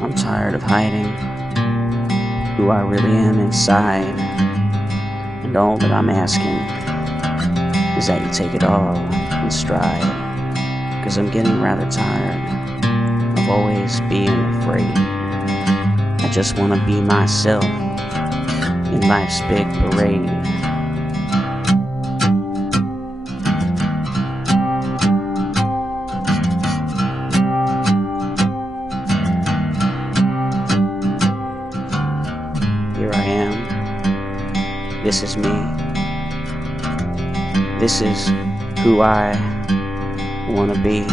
I'm tired of hiding who I really am inside, and all that I'm asking is that you take it all in stride, 'cause I'm getting rather tired of always being afraid. I just wanna be myself in life's big parade. Here I am. This is me. This is who I wanna be.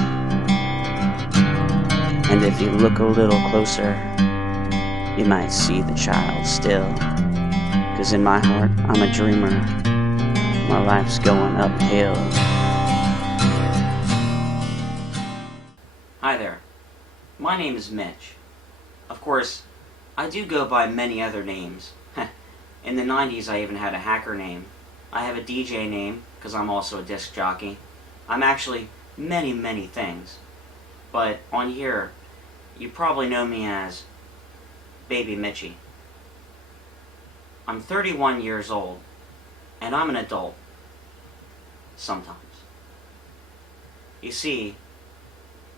And if you look a little closer, you might see the child still. 'Cause in my heart, I'm a dreamer. My life's going uphill. Hi there. My name is Mitch. Of course, I do go by many other names. In the 90s, I even had a hacker name. I have a DJ name, because I'm also a disc jockey. I'm actually many, many things. But on here, you probably know me as Baby Mitchy. I'm 31 years old, and I'm an adult. Sometimes. You see,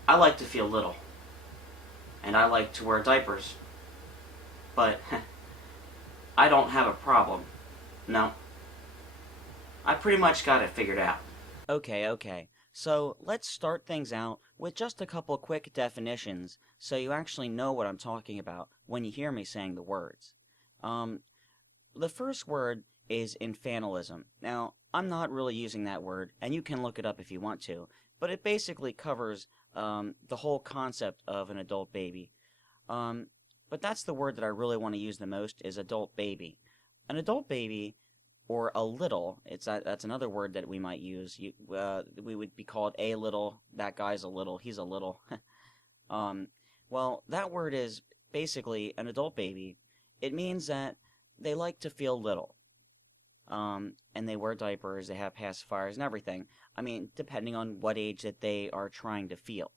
I like to feel little, and I like to wear diapers. But I don't have a problem. No. I pretty much got it figured out. Okay. So let's start things out with just a couple quick definitions so you actually know what I'm talking about when you hear me saying the words. The first word is infantilism. Now, I'm not really using that word, and you can look it up if you want to, but it basically covers the whole concept of an adult baby. But that's the word that I really want to use the most, is adult baby. An adult baby, or a little, that's another word that we might use. We would be called a little, that guy's a little, he's a little. Well, that word is basically an adult baby. It means that they like to feel little. And they wear diapers, they have pacifiers and everything. I mean, depending on what age that they are trying to feel.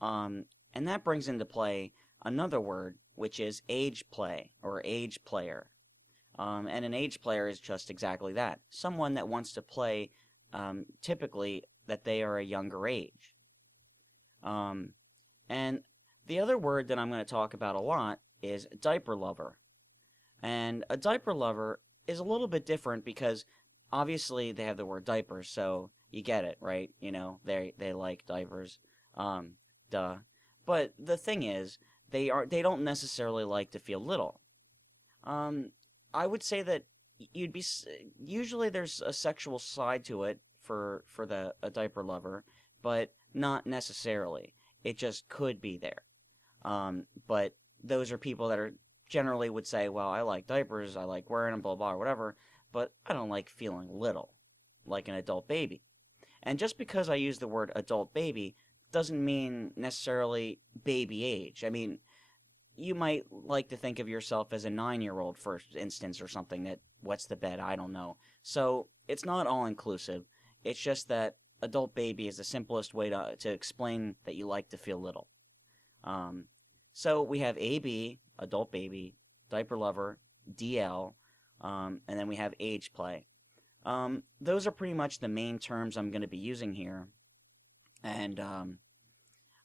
And that brings into play another word, which is Ageplay, or Ageplayer. And an Ageplayer is just exactly that. Someone that wants to play, typically, that they are a younger age. And the other word that I'm going to talk about a lot is diaper lover. And a diaper lover is a little bit different because, obviously, they have the word diapers, so you get it, right? You know, they like diapers. Duh. But the thing is, they don't necessarily like to feel little. I would say that usually there's a sexual side to it for a diaper lover, but not necessarily. It just could be there. But those are people that are generally would say, well, I like diapers, I like wearing them, blah, blah, or whatever, but I don't like feeling little, like an adult baby. And just because I use the word adult baby doesn't mean necessarily baby age. I mean, you might like to think of yourself as a 9-year-old, for instance, or something that wets the bed, I don't know. So, it's not all-inclusive. It's just that adult baby is the simplest way to explain that you like to feel little. So, we have AB, adult baby, diaper lover, DL, and then we have age play. Those are pretty much the main terms I'm going to be using here. And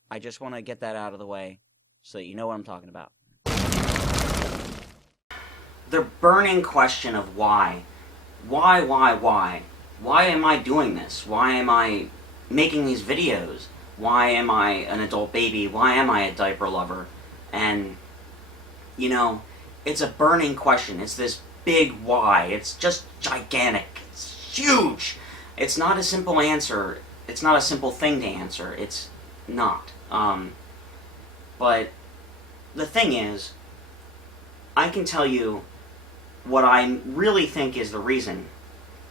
I just want to get that out of the way, so that you know what I'm talking about. The burning question of why. Why? Why am I doing this? Why am I making these videos? Why am I an adult baby? Why am I a diaper lover? And, you know, it's a burning question. It's this big why. It's just gigantic. It's huge. It's not a simple answer. It's not a simple thing to answer. It's not. But the thing is, I can tell you what I really think is the reason,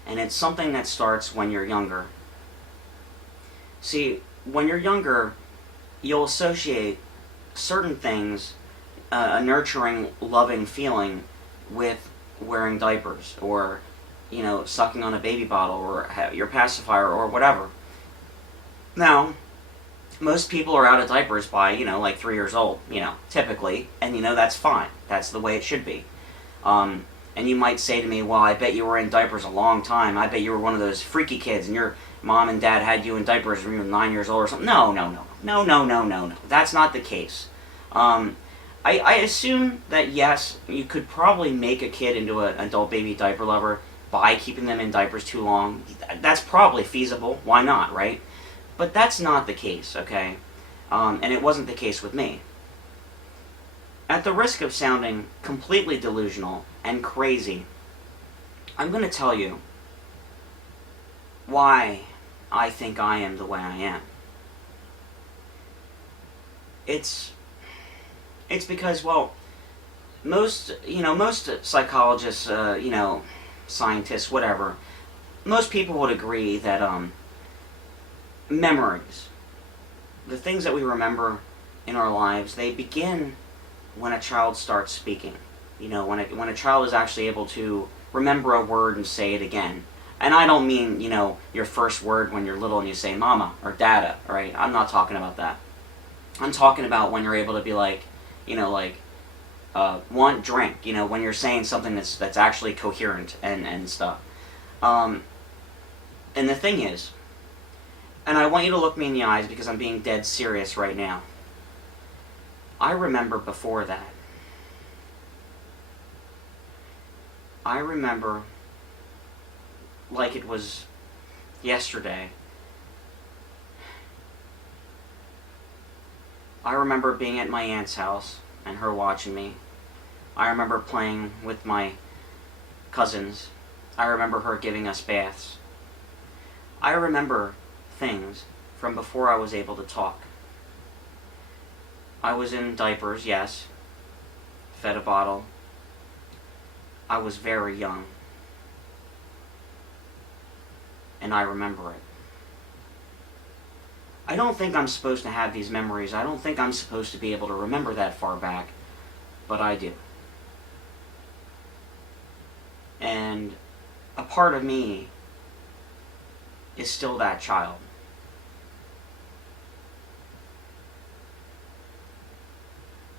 and it's something that starts when you're younger. See, when you're younger, you'll associate certain things, a nurturing, loving feeling, with wearing diapers, or, you know, sucking on a baby bottle, or your pacifier, or whatever. Now, most people are out of diapers by, like 3 years old, typically, and that's fine. That's the way it should be. And you might say to me, well, I bet you were in diapers a long time. I bet you were one of those freaky kids and your mom and dad had you in diapers when you were 9 years old or something. No. That's not the case. I assume that, yes, you could probably make a kid into an adult baby diaper lover by keeping them in diapers too long. That's probably feasible. Why not, right? But that's not the case, okay? And it wasn't the case with me. At the risk of sounding completely delusional and crazy, I'm going to tell you why I think I am the way I am. It's because, well, most psychologists, scientists, whatever, most people would agree that memories, the things that we remember in our lives, they begin when a child starts speaking. When a child is actually able to remember a word and say it again. And I don't mean, your first word when you're little and you say mama or dada, right? I'm not talking about that. I'm talking about when you're able to be like, want drink, when you're saying something that's actually coherent and stuff. And the thing is, and I want you to look me in the eyes because I'm being dead serious right now. I remember before that. I remember like it was yesterday. I remember being at my aunt's house and her watching me. I remember playing with my cousins. I remember her giving us baths. I remember things from before I was able to talk. I was in diapers, yes. Fed a bottle. I was very young. And I remember it. I don't think I'm supposed to have these memories. I don't think I'm supposed to be able to remember that far back. But I do. And a part of me is still that child.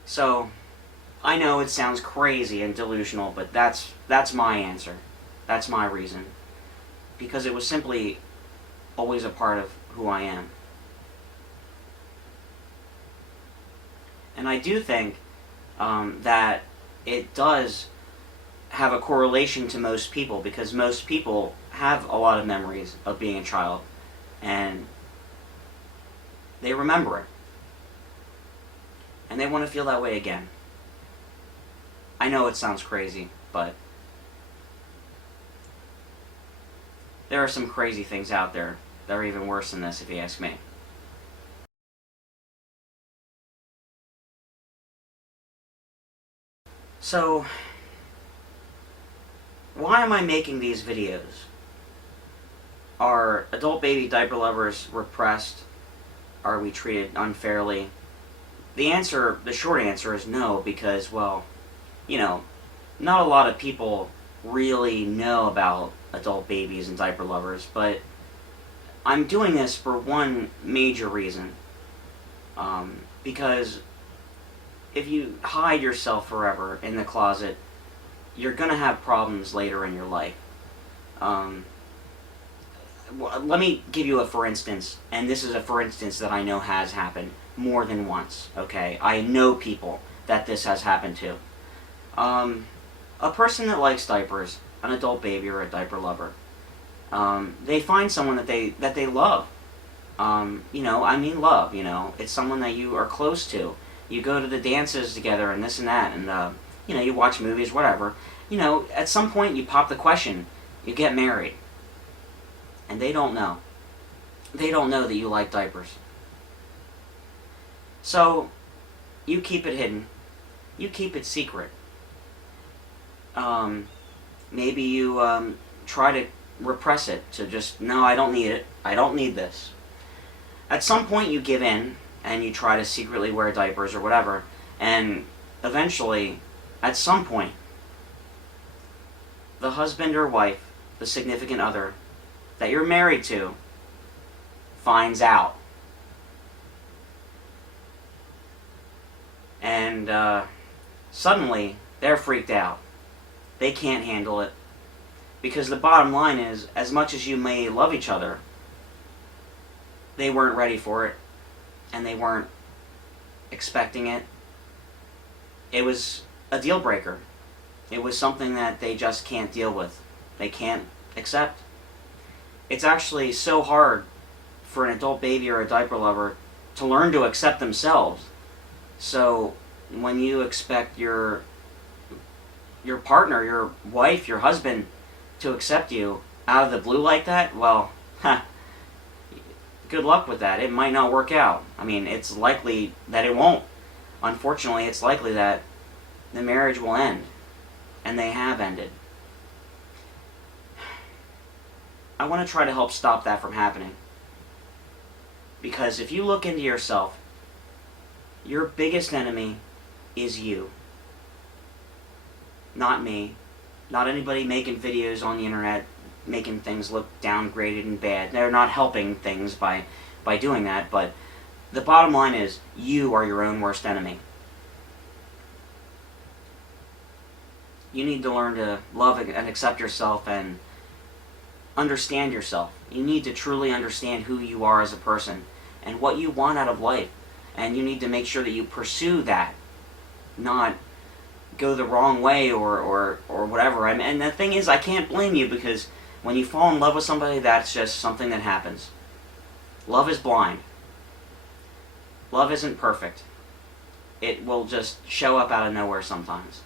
So, I know it sounds crazy and delusional, but that's my answer. That's my reason. Because it was simply always a part of who I am. And I do think that it does have a correlation to most people, because most people have a lot of memories of being a child, and they remember it. And they want to feel that way again. I know it sounds crazy, but there are some crazy things out there that are even worse than this, if you ask me. So, why am I making these videos? Are adult baby diaper lovers repressed? Are we treated unfairly? The short answer is no, because, well, not a lot of people really know about adult babies and diaper lovers, but I'm doing this for one major reason. Because if you hide yourself forever in the closet, you're going to have problems later in your life. Let me give you a for instance, and this is a for instance that I know has happened more than once, okay? I know people that this has happened to. A person that likes diapers, an adult baby or a diaper lover, they find someone that they love. Love, it's someone that you are close to. You go to the dances together and this and that, and, you watch movies, whatever. At some point you pop the question, you get married. And they don't know. They don't know that you like diapers. So, you keep it hidden. You keep it secret. Maybe you try to repress it, to just, no, I don't need it. I don't need this. At some point you give in, and you try to secretly wear diapers or whatever, and eventually, at some point, the husband or wife, the significant other, that you're married to, finds out. And suddenly, they're freaked out. They can't handle it. Because the bottom line is, as much as you may love each other, they weren't ready for it, and they weren't expecting it. It was a deal breaker. It was something that they just can't deal with. They can't accept. It's actually so hard for an adult baby or a diaper lover to learn to accept themselves. So when you expect your partner, your wife, your husband to accept you out of the blue like that, well, good luck with that. It might not work out. I mean, it's likely that it won't. Unfortunately, it's likely that the marriage will end. And they have ended. I want to try to help stop that from happening. Because if you look into yourself, your biggest enemy is you. Not me. Not anybody making videos on the internet, making things look downgraded and bad. They're not helping things by doing that, but the bottom line is, you are your own worst enemy. You need to learn to love and accept yourself and understand yourself. You need to truly understand who you are as a person and what you want out of life. And you need to make sure that you pursue that, not go the wrong way or whatever. And the thing is, I can't blame you, because when you fall in love with somebody, that's just something that happens. Love is blind. Love isn't perfect. It will just show up out of nowhere sometimes.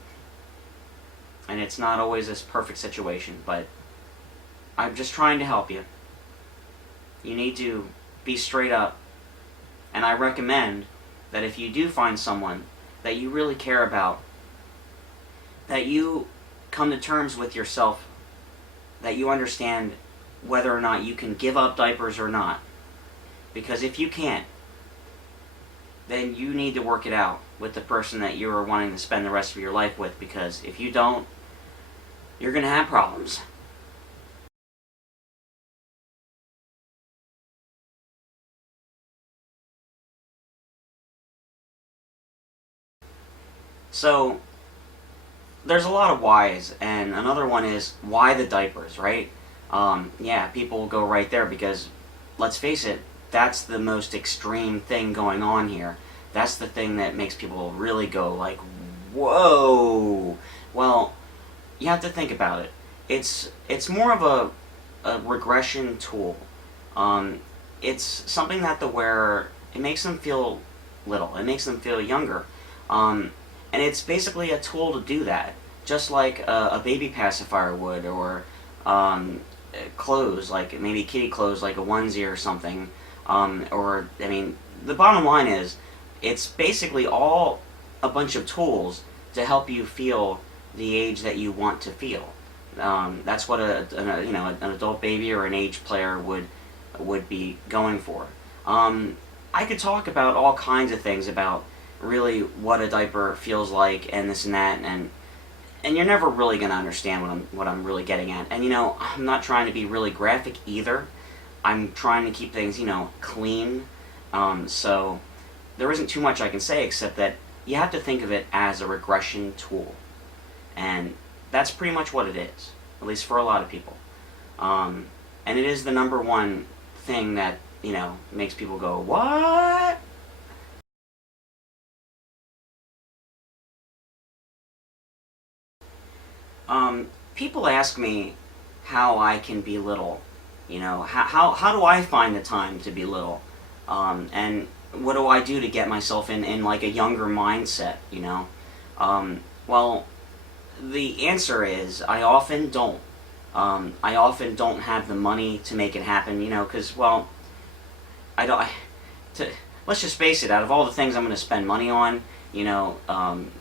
And it's not always this perfect situation, but I'm just trying to help you. You need to be straight up. And I recommend that if you do find someone that you really care about, that you come to terms with yourself, that you understand whether or not you can give up diapers or not. Because if you can't, then you need to work it out with the person that you are wanting to spend the rest of your life with, because if you don't, you're going to have problems. So, there's a lot of whys, and another one is, why the diapers, right? Yeah, people will go right there because, let's face it, that's the most extreme thing going on here. That's the thing that makes people really go like, whoa! Well, you have to think about it. It's more of a regression tool. It's something that the wearer, it makes them feel little. It makes them feel younger. And it's basically a tool to do that. Just like a baby pacifier would, or clothes, like maybe kitty clothes, like a onesie or something. Or, I mean, the bottom line is, it's basically all a bunch of tools to help you feel the age that you want to feel. That's what an adult baby or an Ageplayer would be going for. I could talk about all kinds of things about really what a diaper feels like and this and that, and you're never really going to understand what I'm really getting at. And I'm not trying to be really graphic either. I'm trying to keep things clean. So there isn't too much I can say except that you have to think of it as a regression tool. And that's pretty much what it is, at least for a lot of people. And it is the number one thing that, makes people go, what? People ask me how I can be little. How do I find the time to be little? And what do I do to get myself in like a younger mindset, Well, the answer is, I often don't. I often don't have the money to make it happen, because, well, let's just face it, out of all the things I'm going to spend money on,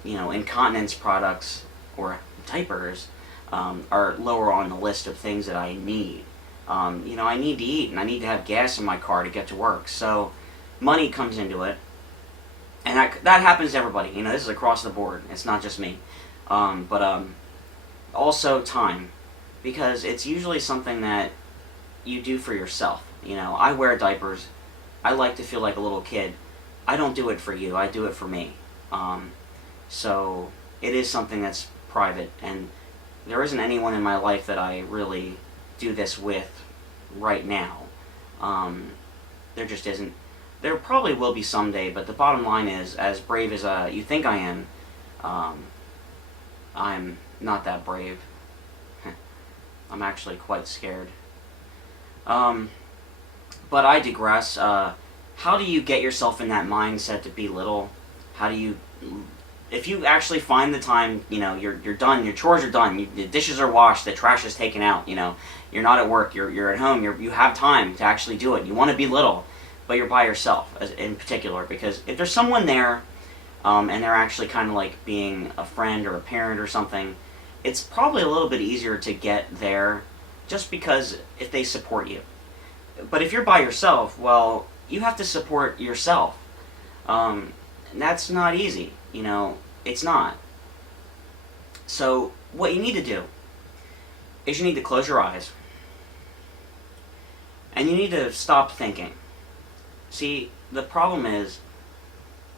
incontinence products or diapers are lower on the list of things that I need. I need to eat, and I need to have gas in my car to get to work, so money comes into it, and that happens to everybody. This is across the board. It's not just me. But also time, because it's usually something that you do for yourself. I wear diapers. I like to feel like a little kid. I don't do it for you. I do it for me. So it is something that's private, and there isn't anyone in my life that I really do this with right now. There just isn't. There probably will be someday, but the bottom line is, as brave as you think I am, I'm not that brave. I'm actually quite scared. But I digress. How do you get yourself in that mindset to be little? How do you, if you actually find the time, you're done, your chores are done, the dishes are washed, the trash is taken out, you're not at work, you're at home, you have time to actually do it. You want to be little, but you're by yourself in particular, because if there's someone there, and they're actually kind of like being a friend or a parent or something, it's probably a little bit easier to get there just because if they support you. But if you're by yourself, well, you have to support yourself. And that's not easy, it's not. So what you need to do is you need to close your eyes and you need to stop thinking. See, the problem is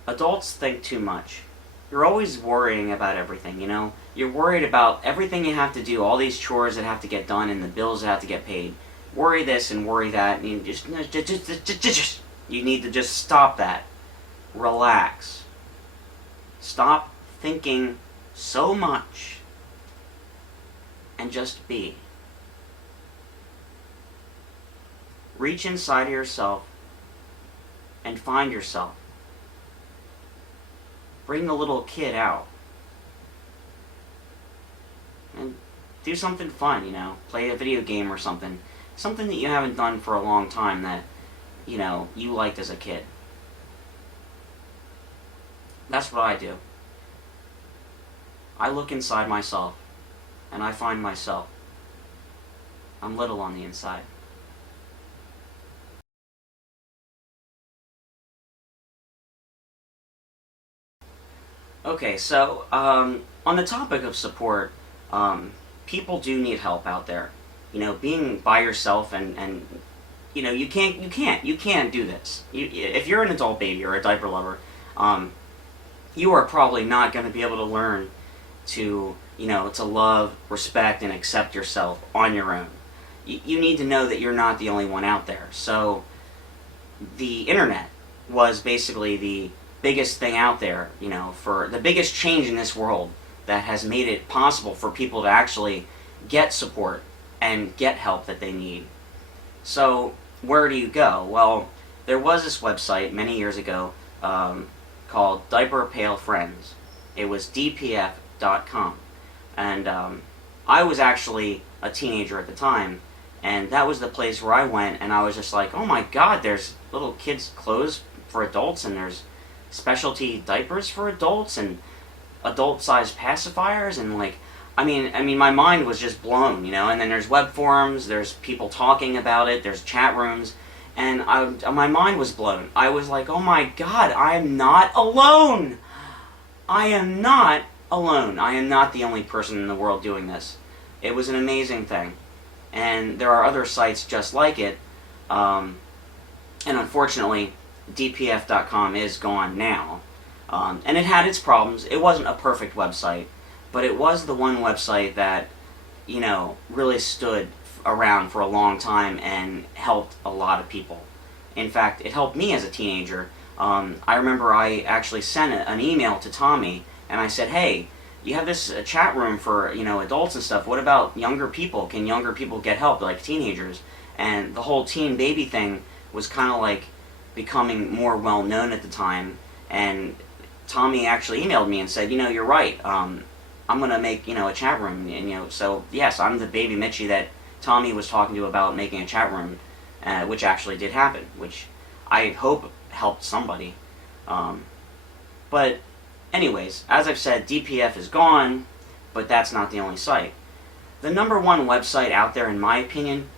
adults think too much. You're always worrying about everything, You're worried about everything you have to do, all these chores that have to get done and the bills that have to get paid. Worry this and worry that, and you need to just stop that. Relax. Stop thinking so much and just be. Reach inside of yourself and find yourself. Bring the little kid out. And do something fun, Play a video game or something. Something that you haven't done for a long time that, you liked as a kid. That's what I do. I look inside myself, and I find myself. I'm little on the inside. Okay, so, on the topic of support, people do need help out there. Being by yourself and you can't do this. If you're an adult baby or a diaper lover, you are probably not going to be able to learn to, to love, respect, and accept yourself on your own. You need to know that you're not the only one out there. So, the internet was basically the biggest thing out there, for the biggest change in this world that has made it possible for people to actually get support and get help that they need. So, where do you go? Well, there was this website many years ago called Diaper Pale Friends. It was dpf.com. And I was actually a teenager at the time, and that was the place where I went, and I was just like, oh my god, there's little kids' clothes for adults, and there's specialty diapers for adults, and adult-sized pacifiers, and I mean, my mind was just blown, and then there's web forums, there's people talking about it, there's chat rooms, and my mind was blown. I was like, oh my god, I am not alone! I am not alone. I am not the only person in the world doing this. It was an amazing thing. And there are other sites just like it, and unfortunately, dpf.com is gone now. And it had its problems. It wasn't a perfect website, but it was the one website that, really stood around for a long time and helped a lot of people. In fact, it helped me as a teenager. I remember I actually sent an email to Tommy, and I said, hey, you have this chat room for, adults and stuff. What about younger people? Can younger people get help, like teenagers? And the whole teen baby thing was kind of like becoming more well known at the time, and Tommy actually emailed me and said, you're right, I'm going to make, a chat room, and, so, yes, I'm the baby Mitchy that Tommy was talking to about making a chat room, which actually did happen, which I hope helped somebody. But, anyways, as I've said, DPF is gone, but that's not the only site. The number one website out there, in my opinion,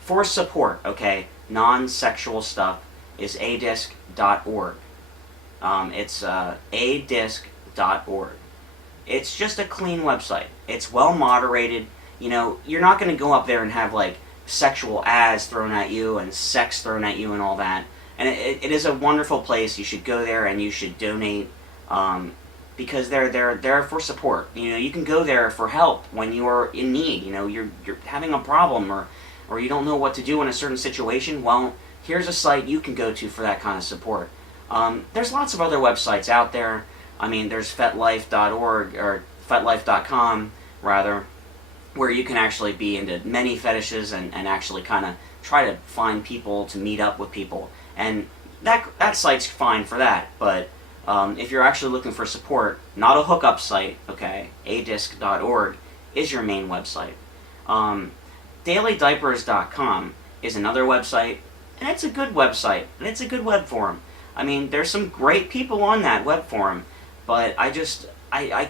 for support, okay, non-sexual stuff, is adisc.org. It's adisc.org. It's just a clean website. It's well moderated. You're not going to go up there and have sexual ads thrown at you and sex thrown at you and all that. And it is a wonderful place. You should go there and you should donate, because they're there for support. You can go there for help when you're in need. You're having a problem, or you don't know what to do in a certain situation. Well, here's a site you can go to for that kind of support. There's lots of other websites out there. I mean, there's fetlife.org, or fetlife.com rather, where you can actually be into many fetishes and actually kind of try to find people to meet up with people. And that site's fine for that, but if you're actually looking for support, not a hookup site, okay, adisc.org is your main website. Dailydiapers.com is another website, and it's a good website, and it's a good web forum. I mean, there's some great people on that web forum, but I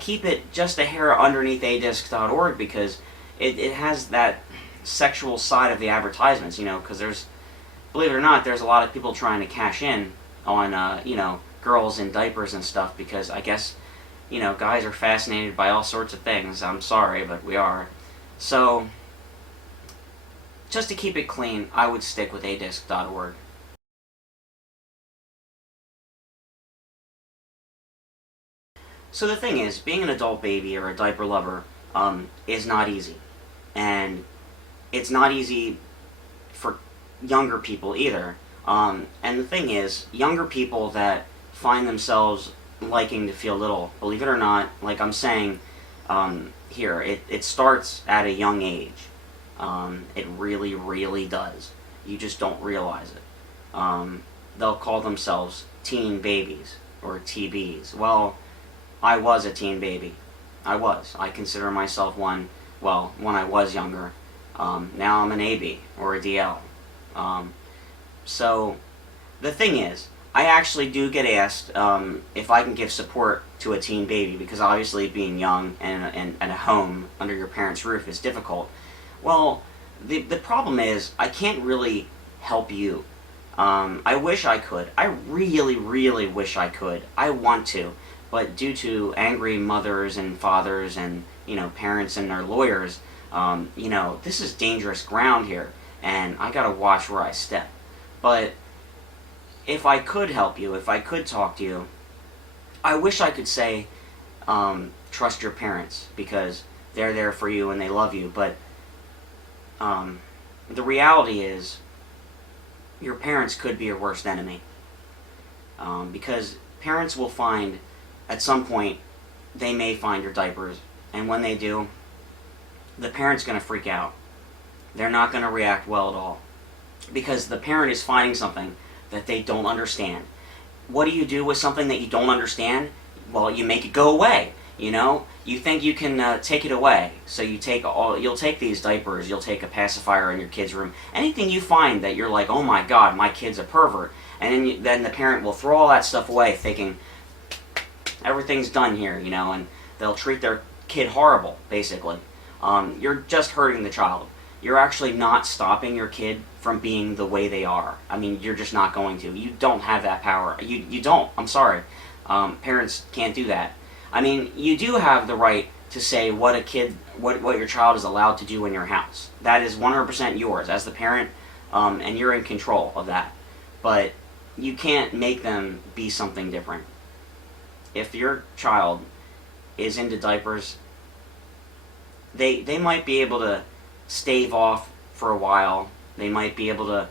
keep it just a hair underneath adisc.org because it has that sexual side of the advertisements, because believe it or not, there's a lot of people trying to cash in on, girls in diapers and stuff, because I guess, guys are fascinated by all sorts of things. I'm sorry, but we are. So, just to keep it clean, I would stick with adisc.org. So the thing is, being an adult baby or a diaper lover is not easy. And it's not easy for younger people either. And the thing is, younger people that find themselves liking to feel little, believe it or not, like I'm saying here, it starts at a young age. It really, really does. You just don't realize it. They'll call themselves teen babies or TBs. Well, I was a teen baby. I consider myself one, well, when I was younger. Now I'm an AB or a DL. So the thing is, I actually do get asked if I can give support to a teen baby, because obviously being young and at home under your parents' roof is difficult. Well, the problem is I can't really help you. I wish I could. I really, really wish I could. I want to. But due to angry mothers and fathers and, parents and their lawyers, this is dangerous ground here, and I gotta watch where I step. But if I could help you, if I could talk to you, I wish I could say, trust your parents, because they're there for you and they love you. But the reality is, your parents could be your worst enemy. Because parents will find, at some point, they may find your diapers, and when they do, the parent's going to freak out. They're not going to react well at all, because the parent is finding something that they don't understand. What do you do with something that you don't understand? Well, you make it go away. You think you can take it away, so you'll take these diapers, you'll take a pacifier in your kid's room, anything you find that you're like, oh my god, my kid's a pervert, and then the parent will throw all that stuff away, thinking everything's done here, and they'll treat their kid horrible, basically. You're just hurting the child. You're actually not stopping your kid from being the way they are. I mean, you're just not going to. You don't have that power. You don't. I'm sorry. Parents can't do that. I mean, you do have the right to say what your child is allowed to do in your house. That is 100% yours as the parent, and you're in control of that. But you can't make them be something different. If your child is into diapers, they might be able to stave off for a while. They might be able to...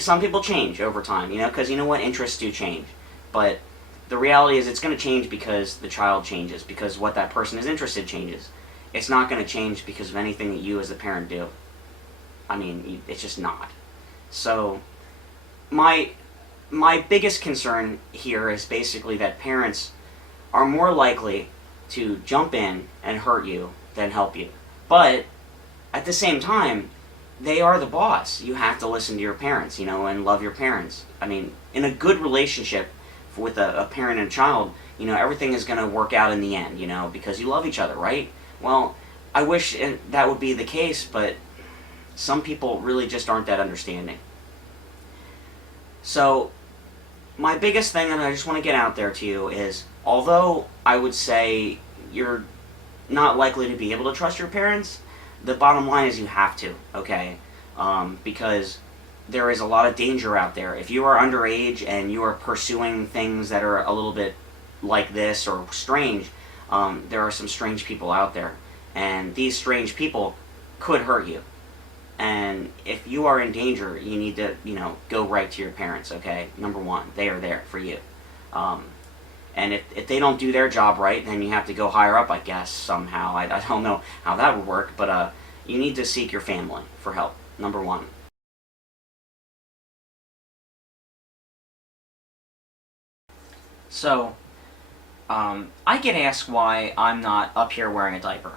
Some people change over time, because you know what? Interests do change. But the reality is it's going to change because the child changes, because what that person is interested changes. It's not going to change because of anything that you as a parent do. I mean, it's just not. So, my biggest concern here is basically that parents are more likely to jump in and hurt you than help you. But at the same time, they are the boss. You have to listen to your parents, and love your parents. I mean, in a good relationship with a parent and child, everything is going to work out in the end, because you love each other, right? Well, I wish that would be the case, but some people really just aren't that understanding. So, my biggest thing that I just want to get out there to you is, although I would say you're not likely to be able to trust your parents, the bottom line is you have to, okay? Because there is a lot of danger out there. If you are underage and you are pursuing things that are a little bit like this or strange, there are some strange people out there, and these strange people could hurt you. And if you are in danger, you need to, go right to your parents, okay? Number one, they are there for you. And if they don't do their job right, then you have to go higher up, I guess, somehow. I don't know how that would work, but you need to seek your family for help, number one. So, I get asked why I'm not up here wearing a diaper.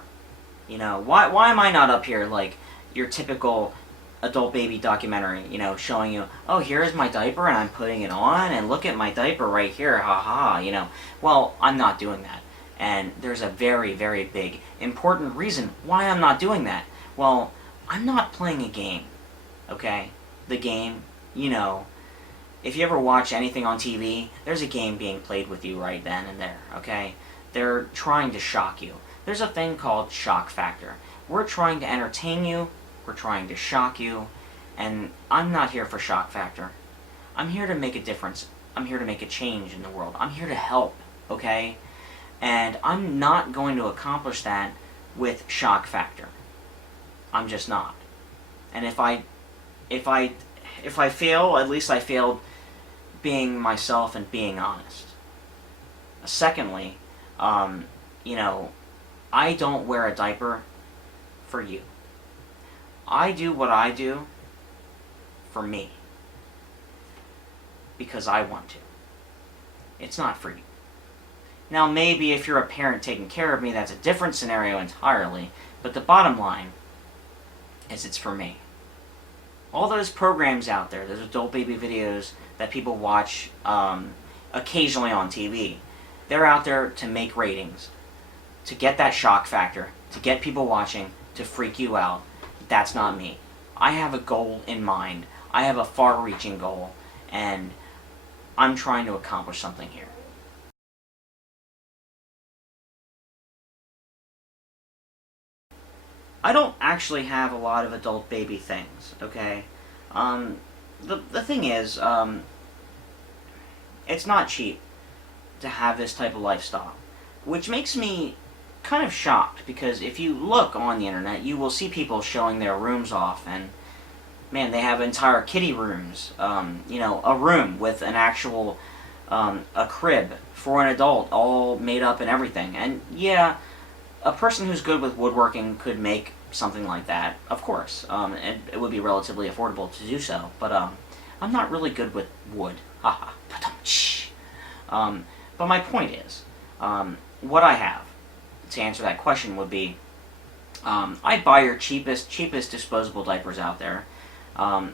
Why am I not up here like your typical adult baby documentary, showing you, oh, here's my diaper and I'm putting it on, and look at my diaper right here, haha, Well, I'm not doing that. And there's a very, very big, important reason why I'm not doing that. Well, I'm not playing a game, okay? The game, if you ever watch anything on TV, there's a game being played with you right then and there, okay? They're trying to shock you. There's a thing called shock factor. We're trying to entertain you, we're trying to shock you, and I'm not here for shock factor. I'm here to make a difference. I'm here to make a change in the world. I'm here to help, okay? And I'm not going to accomplish that with shock factor. I'm just not. And if I fail, at least I failed being myself and being honest. Secondly, I don't wear a diaper for you. I do what I do for me. Because I want to. It's not for you. Now, maybe if you're a parent taking care of me, that's a different scenario entirely, but the bottom line is it's for me. All those programs out there, those adult baby videos that people watch occasionally on TV, they're out there to make ratings, to get that shock factor, to get people watching, to freak you out. That's not me. I have a goal in mind. I have a far-reaching goal, and I'm trying to accomplish something here. I don't actually have a lot of adult baby things, okay? The thing is, it's not cheap to have this type of lifestyle, which makes me kind of shocked, because if you look on the internet, you will see people showing their rooms off, and man, they have entire kiddie rooms, a room with an actual, a crib for an adult, all made up and everything. And yeah, a person who's good with woodworking could make something like that, of course. It would be relatively affordable to do so, but I'm not really good with wood. Haha. But my point is, what I have to answer that question would be, I buy your cheapest disposable diapers out there.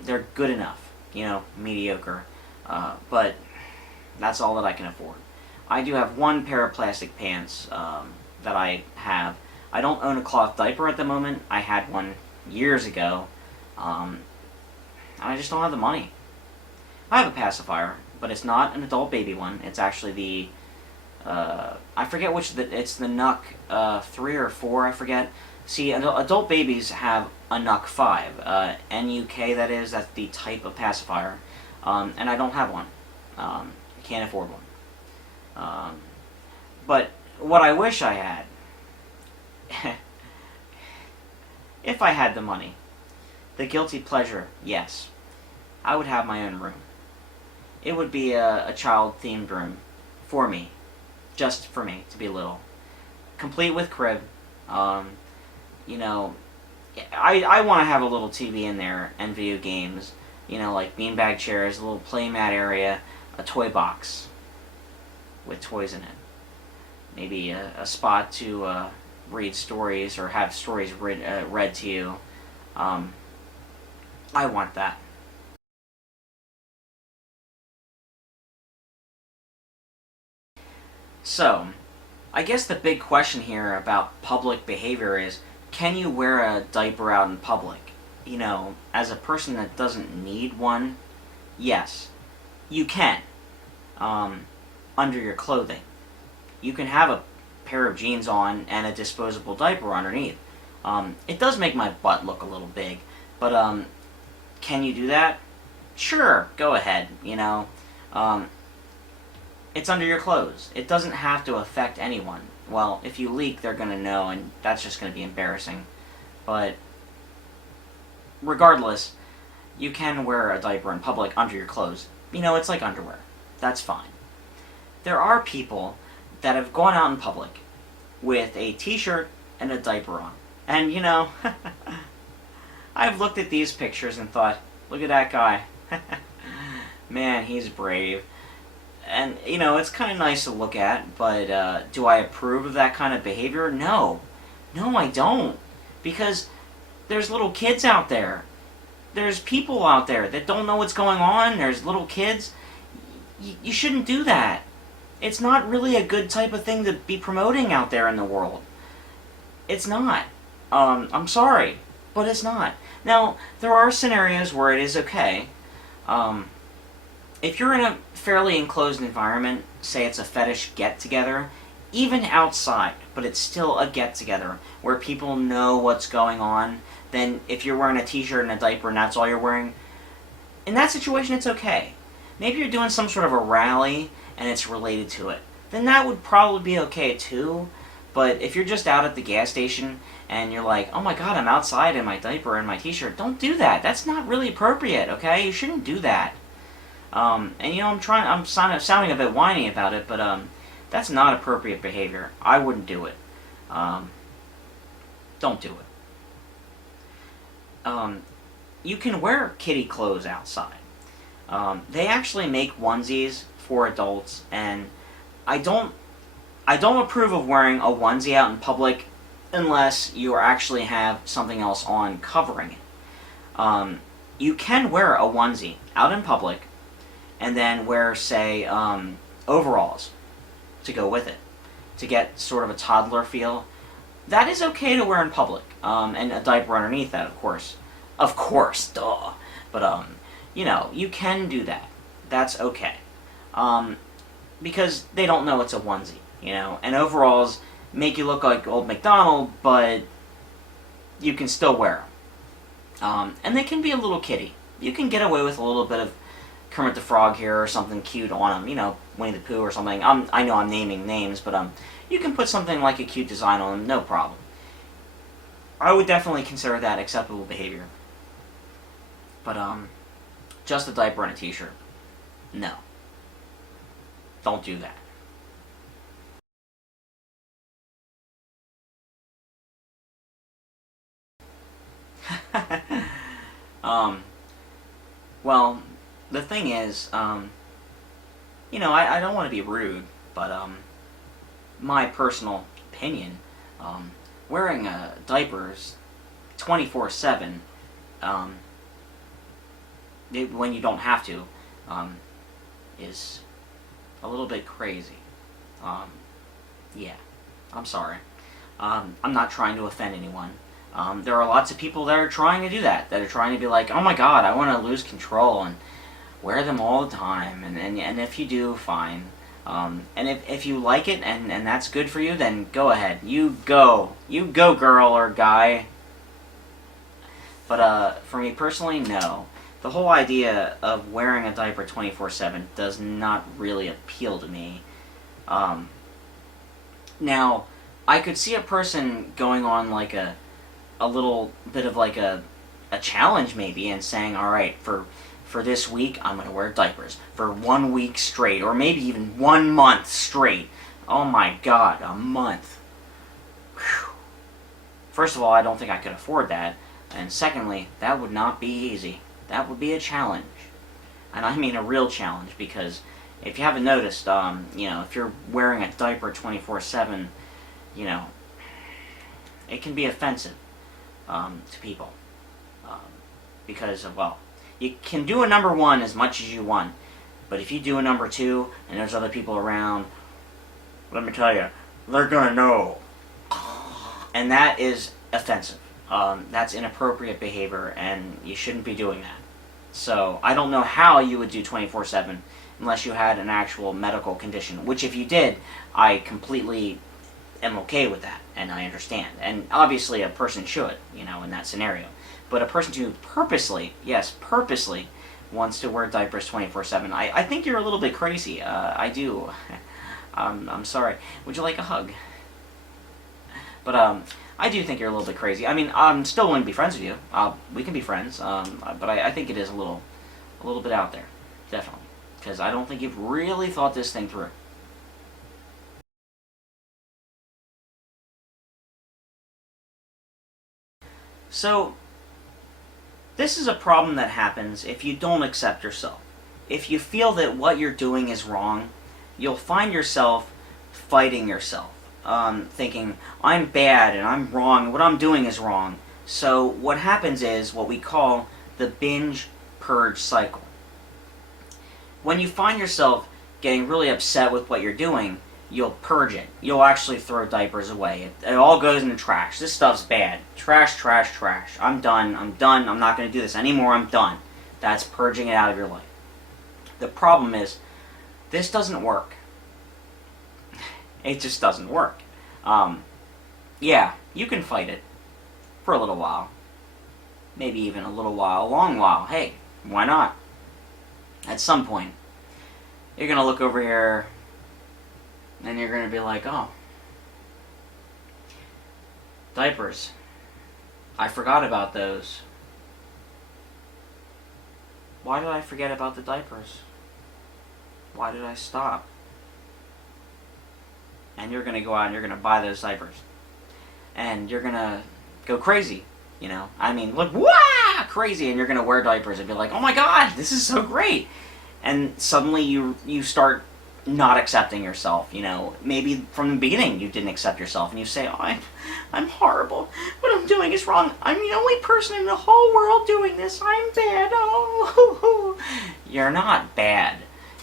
They're good enough, mediocre, but that's all that I can afford. I do have one pair of plastic pants that I have. I don't own a cloth diaper at the moment. I had one years ago, and I just don't have the money. I have a pacifier, but it's not an adult baby one. It's actually the, I forget which, it's the Nuck 3 or 4, I forget. See, adult babies have a Nuck 5, N-U-K that is, that's the type of pacifier, and I don't have one. Can't afford one. But what I wish I had, if I had the money, the guilty pleasure, yes, I would have my own room. It would be a child-themed room for me, just for me, to be little. Complete with crib. I want to have a little TV in there and video games, like beanbag chairs, a little playmat area, a toy box with toys in it. Maybe a spot to read stories or have stories read to you. I want that. So, I guess the big question here about public behavior is, can you wear a diaper out in public? As a person that doesn't need one, yes, you can. Under your clothing. You can have a pair of jeans on and a disposable diaper underneath. It does make my butt look a little big, but can you do that? Sure, go ahead, It's under your clothes. It doesn't have to affect anyone. well, if you leak, they're going to know, and that's just going to be embarrassing. But regardless, you can wear a diaper in public under your clothes. You know, it's like underwear. That's fine. There are people that have gone out in public with a t-shirt and a diaper on. And, you know, I've looked at these pictures and thought, look at that guy. Man, he's brave. And, you know, it's kind of nice to look at, but do I approve of that kind of behavior? No. No, I don't. Because there's little kids out there. There's people out there that don't know what's going on. There's little kids. You shouldn't do that. It's not really a good type of thing to be promoting out there in the world. It's not. I'm sorry, but it's not. Now, there are scenarios where it is okay. If you're in a fairly enclosed environment, say it's a fetish get-together, even outside, but it's still a get-together, where people know what's going on, then if you're wearing a t-shirt and a diaper and that's all you're wearing, in that situation it's okay. Maybe you're doing some sort of a rally and it's related to it, then that would probably be okay too. But if you're just out at the gas station and you're like, oh my god, I'm outside in my diaper and my t-shirt, don't do that. That's not really appropriate, okay? You shouldn't do that. And you know, I'm sounding a bit whiny about it, but that's not appropriate behavior. I wouldn't do it. Don't do it. You can wear kiddie clothes outside. They actually make onesies for adults, and I don't approve of wearing a onesie out in public unless you actually have something else on covering it. You can wear a onesie out in public and then wear, say, overalls to go with it, to get sort of a toddler feel. That is okay to wear in public, and a diaper underneath that, of course. Of course, duh. But, you know, you can do that. That's okay. Because they don't know it's a onesie, you know. And overalls make you look like Old MacDonald, but you can still wear them. And they can be a little kiddie. You can get away with a little bit of Kermit the Frog here or something cute on them, you know, Winnie the Pooh or something. I know I'm naming names, but you can put something like a cute design on them, no problem. I would definitely consider that acceptable behavior. But just a diaper and a t-shirt, no. Don't do that. Well, the thing is, you know, I don't want to be rude, but, my personal opinion, wearing diapers 24/7, when you don't have to, is a little bit crazy. Yeah, I'm sorry. I'm not trying to offend anyone. There are lots of people that are trying to do that are trying to be like, oh my god, I want to lose control and wear them all the time, and if you do, fine. And if you like it and that's good for you, then go ahead. You go, girl or guy. But for me personally, no. The whole idea of wearing a diaper 24/7 does not really appeal to me. Now, I could see a person going on like a little bit of like a challenge maybe, and saying, alright, for this week, I'm going to wear diapers for 1 week straight, or maybe even 1 month straight. Oh my god, a month. Whew. First of all, I don't think I could afford that, and secondly, that would not be easy. That would be a challenge. And I mean a real challenge, because if you haven't noticed, you know, if you're wearing a diaper 24/7, you know, it can be offensive to people. Because of, well, you can do a number 1 as much as you want, but if you do a number 2 and there's other people around, let me tell you, they're gonna know. And that is offensive. That's inappropriate behavior, and you shouldn't be doing that. So, I don't know how you would do 24/7 unless you had an actual medical condition, which if you did, I completely am okay with that, and I understand. And obviously a person should, you know, in that scenario. But a person who purposely, yes, purposely, wants to wear diapers 24/7, I think you're a little bit crazy. I do. I'm sorry. Would you like a hug? But I do think you're a little bit crazy. I mean, I'm still willing to be friends with you. We can be friends. But I think it is a little bit out there, definitely, because I don't think you've really thought this thing through. So, this is a problem that happens if you don't accept yourself. If you feel that what you're doing is wrong, you'll find yourself fighting yourself, thinking, I'm bad and I'm wrong and what I'm doing is wrong. So what happens is what we call the binge purge cycle. When you find yourself getting really upset with what you're doing, you'll purge it. You'll actually throw diapers away. It all goes in the trash. This stuff's bad. Trash, trash, trash. I'm done. I'm done. I'm not going to do this anymore. I'm done. That's purging it out of your life. The problem is, this doesn't work. It just doesn't work. Yeah, you can fight it for a little while. Maybe even a little while, a long while. Hey, why not? At some point, you're going to look over here and you're going to be like, oh, diapers. I forgot about those. Why did I forget about the diapers? Why did I stop? And you're going to go out and you're going to buy those diapers. And you're going to go crazy, you know. I mean, look, wah, crazy, and you're going to wear diapers and be like, oh my god, this is so great. And suddenly you start not accepting yourself, you know. Maybe from the beginning you didn't accept yourself and you say, oh, I'm horrible. What I'm doing is wrong. I'm the only person in the whole world doing this. I'm bad. Oh, you're not bad.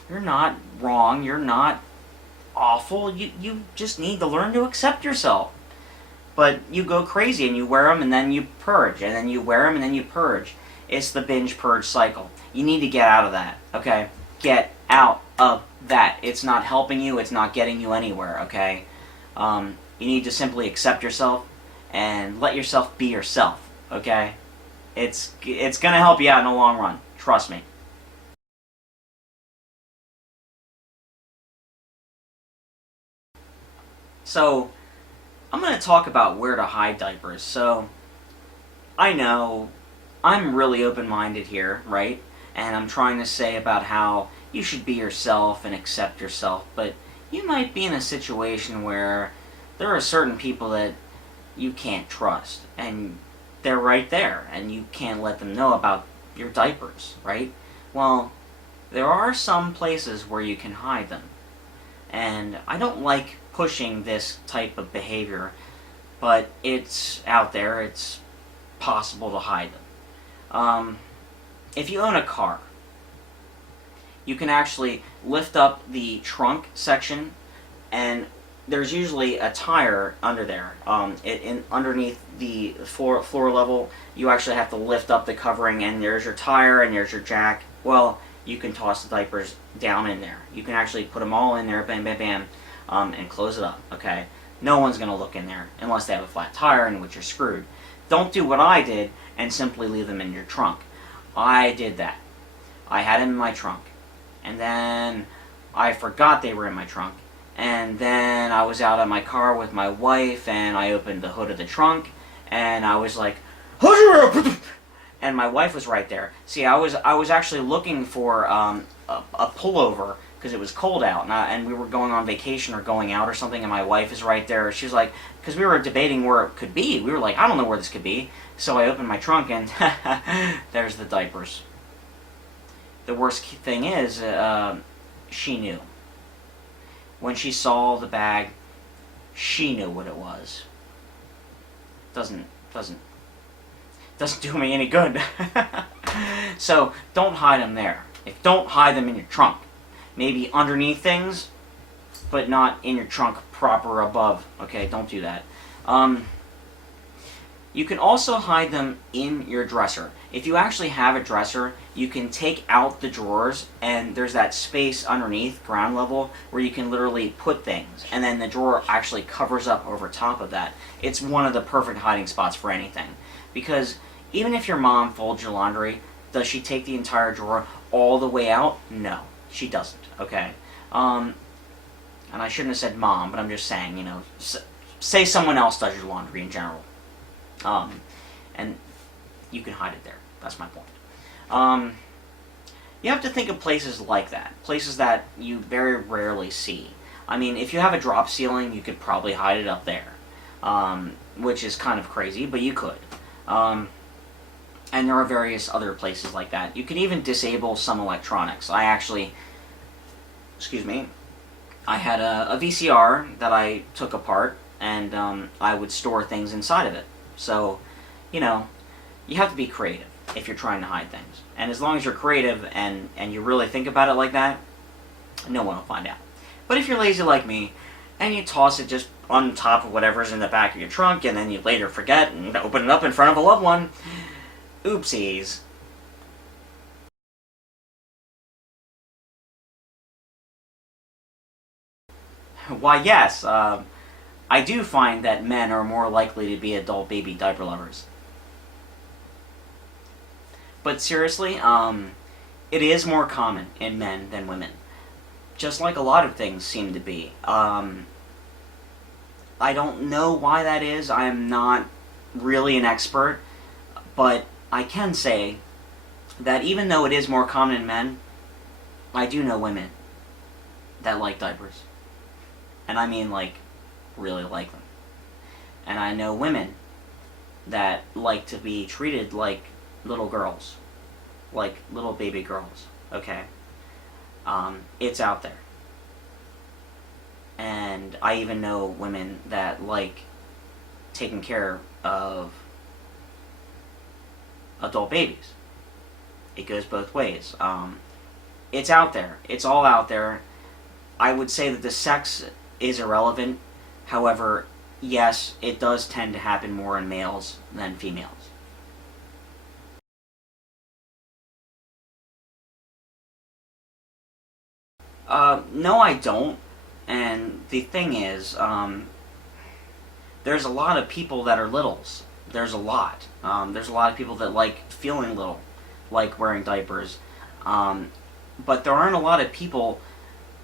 You're not wrong. You're not awful. You just need to learn to accept yourself. But you go crazy and you wear them and then you purge, and then you wear them and then you purge. It's the binge purge cycle. You need to get out of that, okay? Get out of that. It's not helping you. It's not getting you anywhere, okay? You need to simply accept yourself and let yourself be yourself, okay? It's going to help you out in the long run. Trust me. So, I'm going to talk about where to hide diapers. So, I know I'm really open-minded here, right? And I'm trying to say about how you should be yourself and accept yourself, but you might be in a situation where there are certain people that you can't trust, and they're right there, and you can't let them know about your diapers, right? Well, there are some places where you can hide them, and I don't like pushing this type of behavior, but it's out there. It's possible to hide them. If you own a car, you can actually lift up the trunk section, and there's usually a tire under there. Underneath the floor level, you actually have to lift up the covering, and there's your tire and there's your jack. Well, you can toss the diapers down in there. You can actually put them all in there, bam, bam, bam, and close it up, okay? No one's going to look in there unless they have a flat tire, in which you're screwed. Don't do what I did and simply leave them in your trunk. I did that. I had them in my trunk. And then I forgot they were in my trunk. And then I was out at my car with my wife, and I opened the hood of the trunk, and I was like, and my wife was right there. See, I was actually looking for a pullover, because it was cold out, and we were going on vacation or going out or something, and my wife is right there. She was like, because we were debating where it could be. We were like, I don't know where this could be. So I opened my trunk, and there's the diapers. The worst thing is, she knew. When she saw the bag, she knew what it was. Doesn't do me any good. So don't hide them there. Don't hide them in your trunk. Maybe underneath things, but not in your trunk proper above. Okay, don't do that. You can also hide them in your dresser. If you actually have a dresser, you can take out the drawers, and there's that space underneath, ground level, where you can literally put things, and then the drawer actually covers up over top of that. It's one of the perfect hiding spots for anything. Because even if your mom folds your laundry, does she take the entire drawer all the way out? No, she doesn't, okay? And I shouldn't have said mom, but I'm just saying, you know, say someone else does your laundry in general. And you can hide it there. That's my point. You have to think of places like that. Places that you very rarely see. I mean, if you have a drop ceiling, you could probably hide it up there. Which is kind of crazy, but you could. And there are various other places like that. You can even disable some electronics. I actually, I had a VCR that I took apart, and I would store things inside of it. So, you know, you have to be creative if you're trying to hide things. And as long as you're creative and you really think about it like that, no one will find out. But if you're lazy like me, and you toss it just on top of whatever's in the back of your trunk, and then you later forget and open it up in front of a loved one, oopsies. Why, yes, I do find that men are more likely to be adult baby diaper lovers. But seriously, it is more common in men than women. Just like a lot of things seem to be. I don't know why that is. I am not really an expert, but I can say that even though it is more common in men, I do know women that like diapers. And I mean, like, really like them. And I know women that like to be treated like little girls. Like little baby girls, okay? It's out there. And I even know women that like taking care of adult babies. It goes both ways. It's out there. It's all out there. I would say that the sex is irrelevant. However, yes, it does tend to happen more in males than females. No, I don't. And the thing is, there's a lot of people that are littles. There's a lot. There's a lot of people that like feeling little, like wearing diapers. But there aren't a lot of people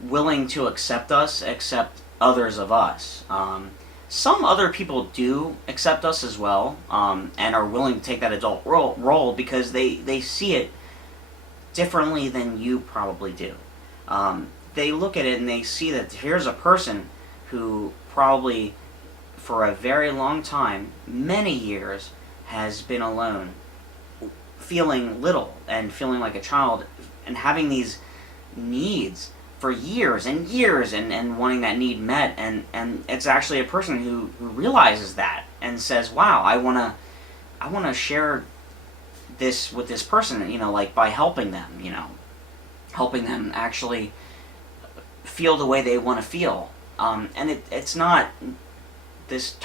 willing to accept us, accept others of us. Some other people do accept us as well, and are willing to take that adult role because they see it differently than you probably do. They look at it and they see that here's a person who probably, for a very long time, many years, has been alone, feeling little and feeling like a child, and having these needs for years and years, and wanting that need met, and it's actually a person who realizes that and says, wow, I wanna share this with this person, you know, like by helping them, you know, helping them actually feel the way they want to feel. And it's not this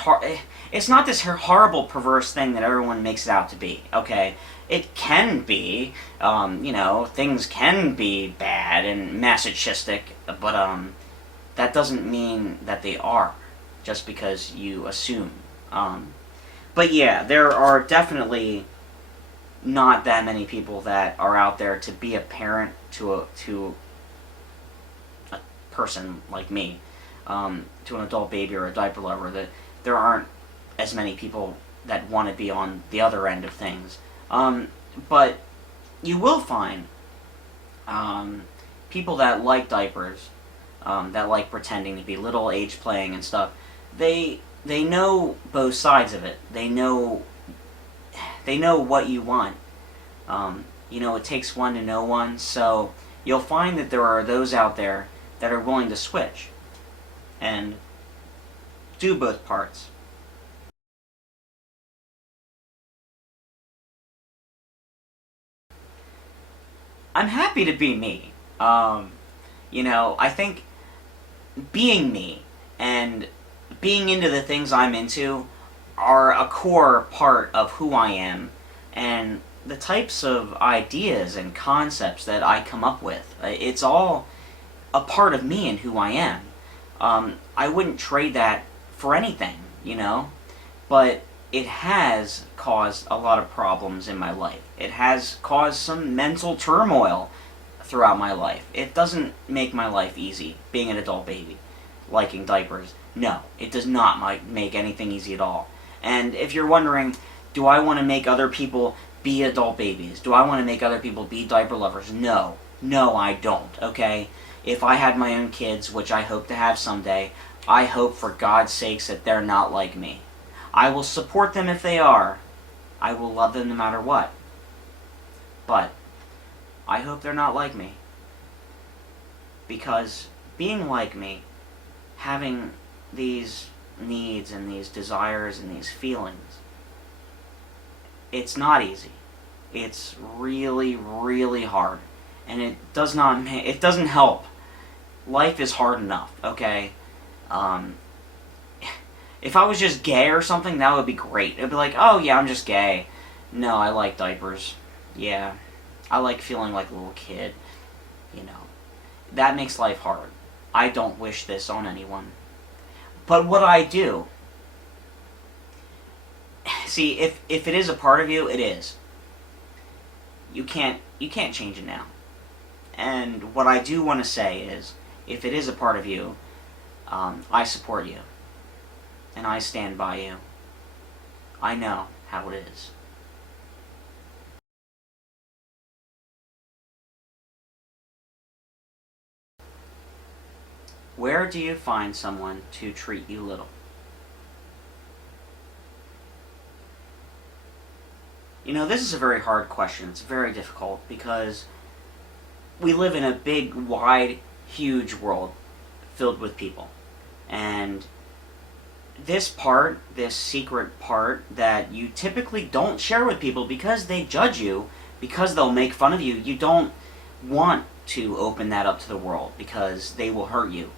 it's not this horrible perverse thing that everyone makes it out to be, okay? It can be, you know, things can be bad and masochistic, but that doesn't mean that they are, just because you assume. But yeah, there are definitely not that many people that are out there to be a parent to a person like me, to an adult baby or a diaper lover. That there aren't as many people that want to be on the other end of things. But you will find people that like diapers, that like pretending to be little, age playing and stuff. They know both sides of it. They know what you want. You know, it takes one to know one. So you'll find that there are those out there that are willing to switch and do both parts. I'm happy to be me. You know, I think being me and being into the things I'm into are a core part of who I am and the types of ideas and concepts that I come up with. It's all a part of me and who I am. I wouldn't trade that for anything, you know? But it has caused a lot of problems in my life. It has caused some mental turmoil throughout my life. It doesn't make my life easy, being an adult baby, liking diapers. No, it does not make anything easy at all. And if you're wondering, do I want to make other people be adult babies? Do I want to make other people be diaper lovers? No. No, I don't, okay? If I had my own kids, which I hope to have someday, I hope for God's sakes that they're not like me. I will support them if they are. I will love them no matter what. But I hope they're not like me. Because being like me, having these needs and these desires and these feelings, it's not easy. It's really, really hard. And it doesn't help. Life is hard enough, okay? If I was just gay or something, that would be great. It'd be like, oh yeah, I'm just gay. No, I like diapers. Yeah. I like feeling like a little kid. You know. That makes life hard. I don't wish this on anyone. But what I do... See, if it is a part of you, it is. You can't change it now. And what I do want to say is, if it is a part of you, I support you. And I stand by you. I know how it is. Where do you find someone to treat you little? You know, this is a very hard question. It's very difficult because we live in a big, wide, huge world filled with people. And this secret part that you typically don't share with people because they judge you, because they'll make fun of you, you don't want to open that up to the world because they will hurt you.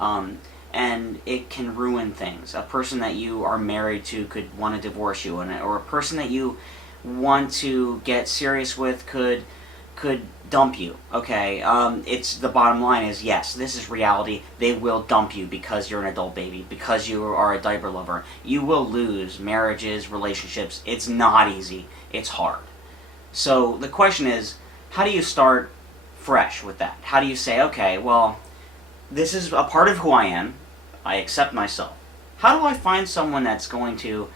And it can ruin things. A person that you are married to could want to divorce you, or a person that you want to get serious with could dump you, okay? It's the bottom line is, yes, this is reality. They will dump you because you're an adult baby, because you are a diaper lover. You will lose marriages, relationships. It's not easy. It's hard. So the question is, how do you start fresh with that? How do you say, okay, well, this is a part of who I am. I accept myself. How do I find someone that's going to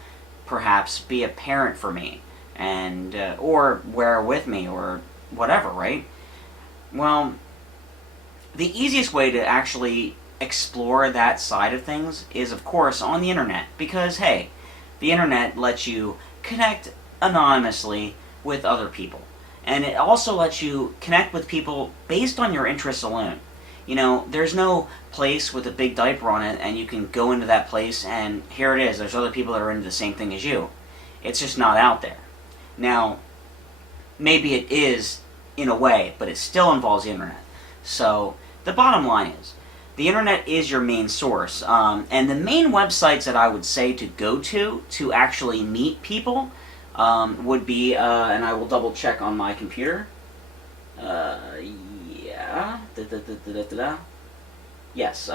perhaps be a parent for me, and or wear with me, or whatever, right? Well, the easiest way to actually explore that side of things is, of course, on the internet. Because, hey, the internet lets you connect anonymously with other people. And it also lets you connect with people based on your interests alone. You know, there's no place with a big diaper on it and you can go into that place and here it is, there's other people that are into the same thing as you. It's just not out there. Now, maybe it is in a way, but it still involves the internet. So, the bottom line is, the internet is your main source, and the main websites that I would say to go to actually meet people would be, and I will double check on my computer. Yeah. Yes.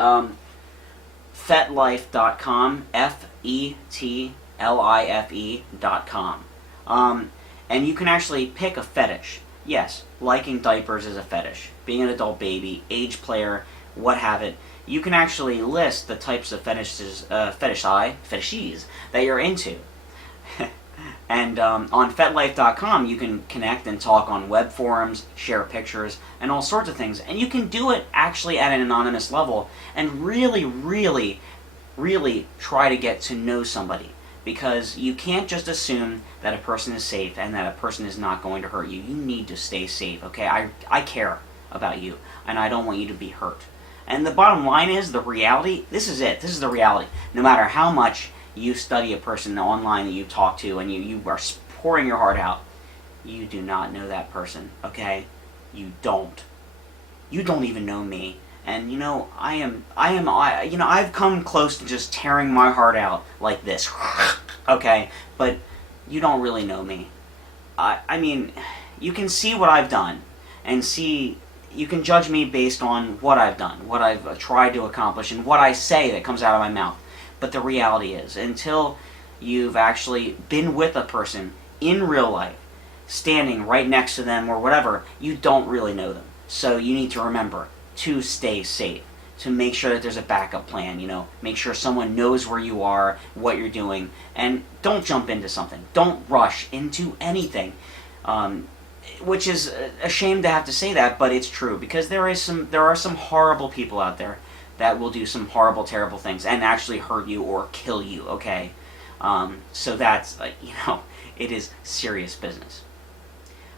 Fetlife.com. FETLIFE.com. And you can actually pick a fetish. Yes, liking diapers is a fetish. Being an adult baby, Ageplayer, what have it. You can actually list the types of fetishes that you're into. And on FetLife.com, you can connect and talk on web forums, share pictures, and all sorts of things. And you can do it actually at an anonymous level and really, really, really try to get to know somebody. Because you can't just assume that a person is safe and that a person is not going to hurt you. You need to stay safe, okay? I care about you, and I don't want you to be hurt. And the bottom line is, the reality, this is it. This is the reality. No matter how much you study a person online that you talk to and you are pouring your heart out, you do not know that person, okay? You don't. You don't even know me. And you know, I've come close to just tearing my heart out like this, okay? But you don't really know me. I mean, you can see what I've done, and you can judge me based on what I've done, what I've tried to accomplish, and what I say that comes out of my mouth. But the reality is, until you've actually been with a person in real life, standing right next to them or whatever, you don't really know them. So you need to remember to stay safe. to make sure that there's a backup plan, make sure someone knows where you are, what you're doing, and don't jump into something. Don't rush into anything, which is a shame to have to say that, but it's true, because there are some horrible people out there that will do some horrible, terrible things and actually hurt you or kill you, okay? So that's, it is serious business.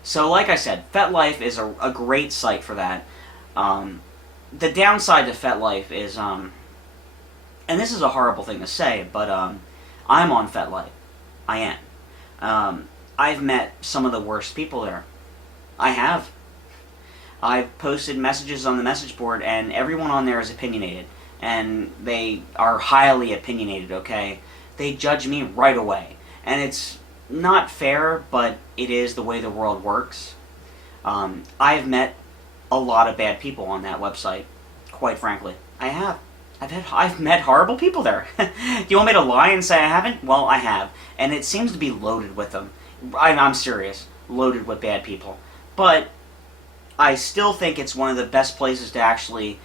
So like I said, FetLife is a great site for that. The downside to FetLife is, and this is a horrible thing to say, but I'm on FetLife. I am. I've met some of the worst people there. I have. I've posted messages on the message board, and everyone on there is opinionated. And they are highly opinionated, okay? They judge me right away. And it's not fair, but it is the way the world works. I've met a lot of bad people on that website, quite frankly. I have. I've met horrible people there. Do you want me to lie and say I haven't? Well, I have. And it seems to be loaded with them. I'm serious. Loaded with bad people. But I still think it's one of the best places to actually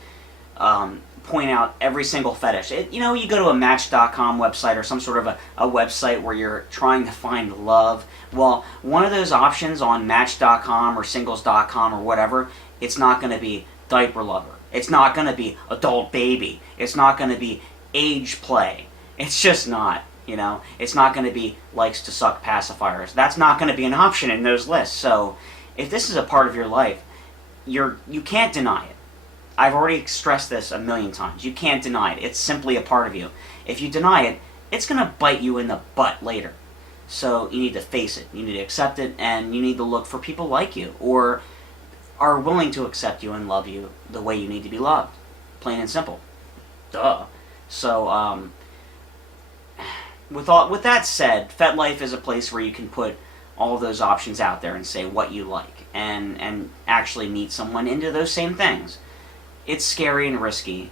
point out every single fetish. You go to a Match.com website or some sort of a website where you're trying to find love. Well, one of those options on Match.com or Singles.com or whatever, it's not going to be Diaper Lover. It's not going to be Adult Baby. It's not going to be Ageplay. It's just not, It's not going to be Likes to Suck Pacifiers. That's not going to be an option in those lists. So if this is a part of your life, you can't deny it. I've already stressed this a million times. You can't deny it. It's simply a part of you. If you deny it, it's going to bite you in the butt later. So you need to face it. You need to accept it, and you need to look for people like you, or are willing to accept you and love you the way you need to be loved. Plain and simple. Duh. So, with that said, FetLife is a place where you can put all of those options out there and say what you like, and actually meet someone into those same things. It's scary and risky,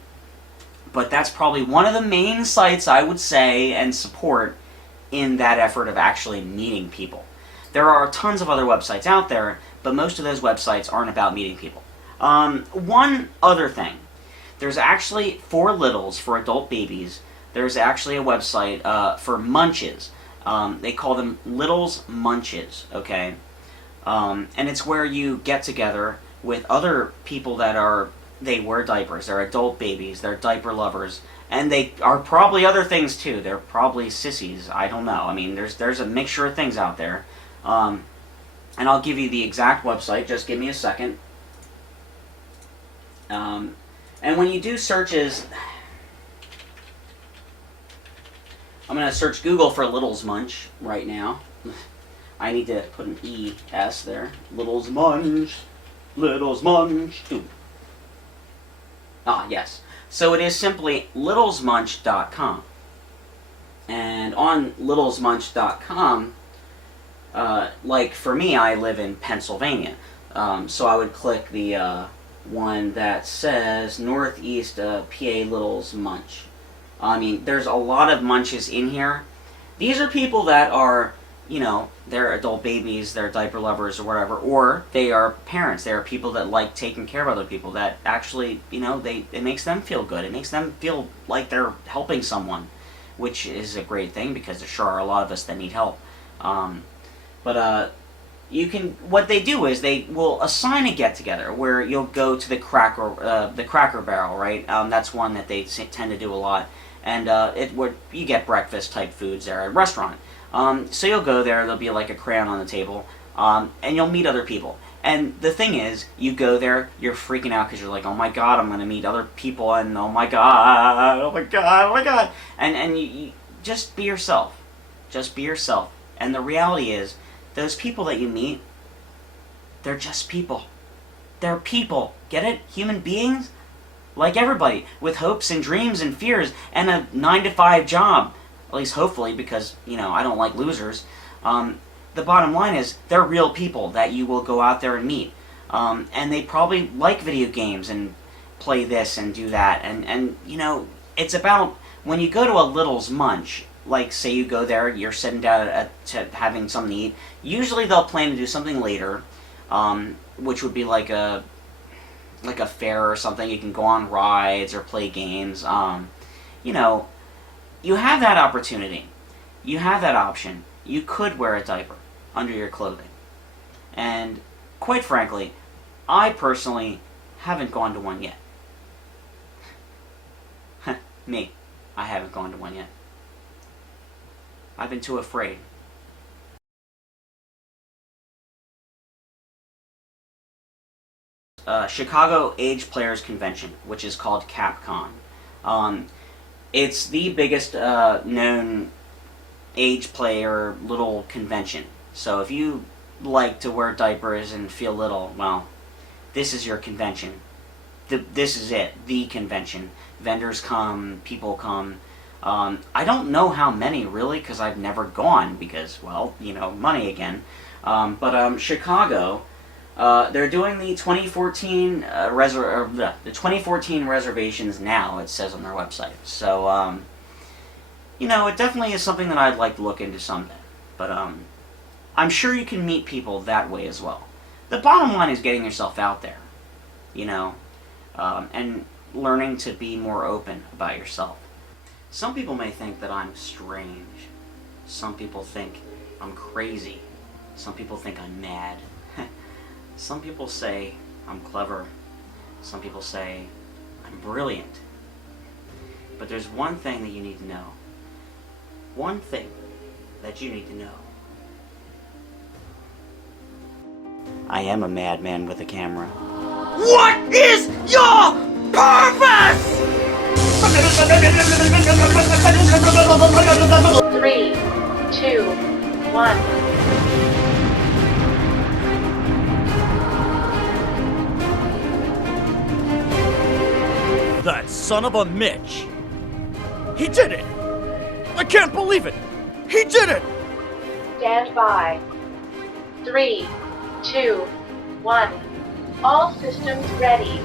but that's probably one of the main sites I would say and support in that effort of actually meeting people. There are tons of other websites out there, but most of those websites aren't about meeting people. One other thing. There's actually, for littles, for adult babies, there's actually a website for munches. They call them Littles Munches, okay? And it's where you get together with other people they wear diapers, they're adult babies, they're diaper lovers, and they are probably other things too. They're probably sissies, I don't know. I mean, there's a mixture of things out there. And I'll give you the exact website, just give me a second. And when you do searches, I'm going to search Google for Littles Munch right now. I need to put an E-S there. Littles Munch. Littles Munch. Ooh. Ah, yes. So it is simply littlesmunch.com. And on littlesmunch.com, like for me, I live in Pennsylvania. So I would click the one that says Northeast PA Littles Munch. I mean, there's a lot of munches in here. These are people that are, they're adult babies, they're diaper lovers or whatever, or they are parents. They are people that like taking care of other people, that actually, it makes them feel good. It makes them feel like they're helping someone, which is a great thing because there sure are a lot of us that need help. What they do is they will assign a get-together where you'll go to the Cracker Barrel, right? That's one that they tend to do a lot. And you get breakfast-type foods there at a restaurant. So you'll go there, there'll be like a crayon on the table, and you'll meet other people. And the thing is, you go there, you're freaking out because you're like, oh my god, I'm going to meet other people, and oh my god, oh my god, oh my god. And you just be yourself. Just be yourself. And the reality is, those people that you meet, they're just people. They're people. Get it? Human beings? Like everybody, with hopes and dreams and fears and a 9-to-5 job. At least hopefully, because, I don't like losers. The bottom line is, they're real people that you will go out there and meet. And they probably like video games and play this and do that. And it's about, when you go to a Littles Munch, like say you go there, you're sitting down having something to eat, usually they'll plan to do something later, which would be like like a fair or something, you can go on rides or play games. You know, you have that opportunity. You have that option. You could wear a diaper under your clothing. And quite frankly, I personally haven't gone to one yet. Me, I haven't gone to one yet. I've been too afraid. Chicago Ageplayers Convention, which is called CapCon. It's the biggest known Ageplayer little convention. So if you like to wear diapers and feel little, well, this is your convention. This is it, the convention. Vendors come, people come. I don't know how many, really, because I've never gone, because, well, you know, money again. But Chicago, they're doing the 2014 the 2014 reservations now, it says on their website. So, you know, it definitely is something that I'd like to look into someday. But, I'm sure you can meet people that way as well. The bottom line is getting yourself out there, you know, and learning to be more open about yourself. Some people may think that I'm strange. Some people think I'm crazy. Some people think I'm mad. Some people say I'm clever. Some people say I'm brilliant. But there's one thing that you need to know. One thing that you need to know. I am a madman with a camera. What is your purpose? 3, 2, 1. That son of a Mitch! He did it! I can't believe it! He did it! Stand by. 3, 2, 1. All systems ready.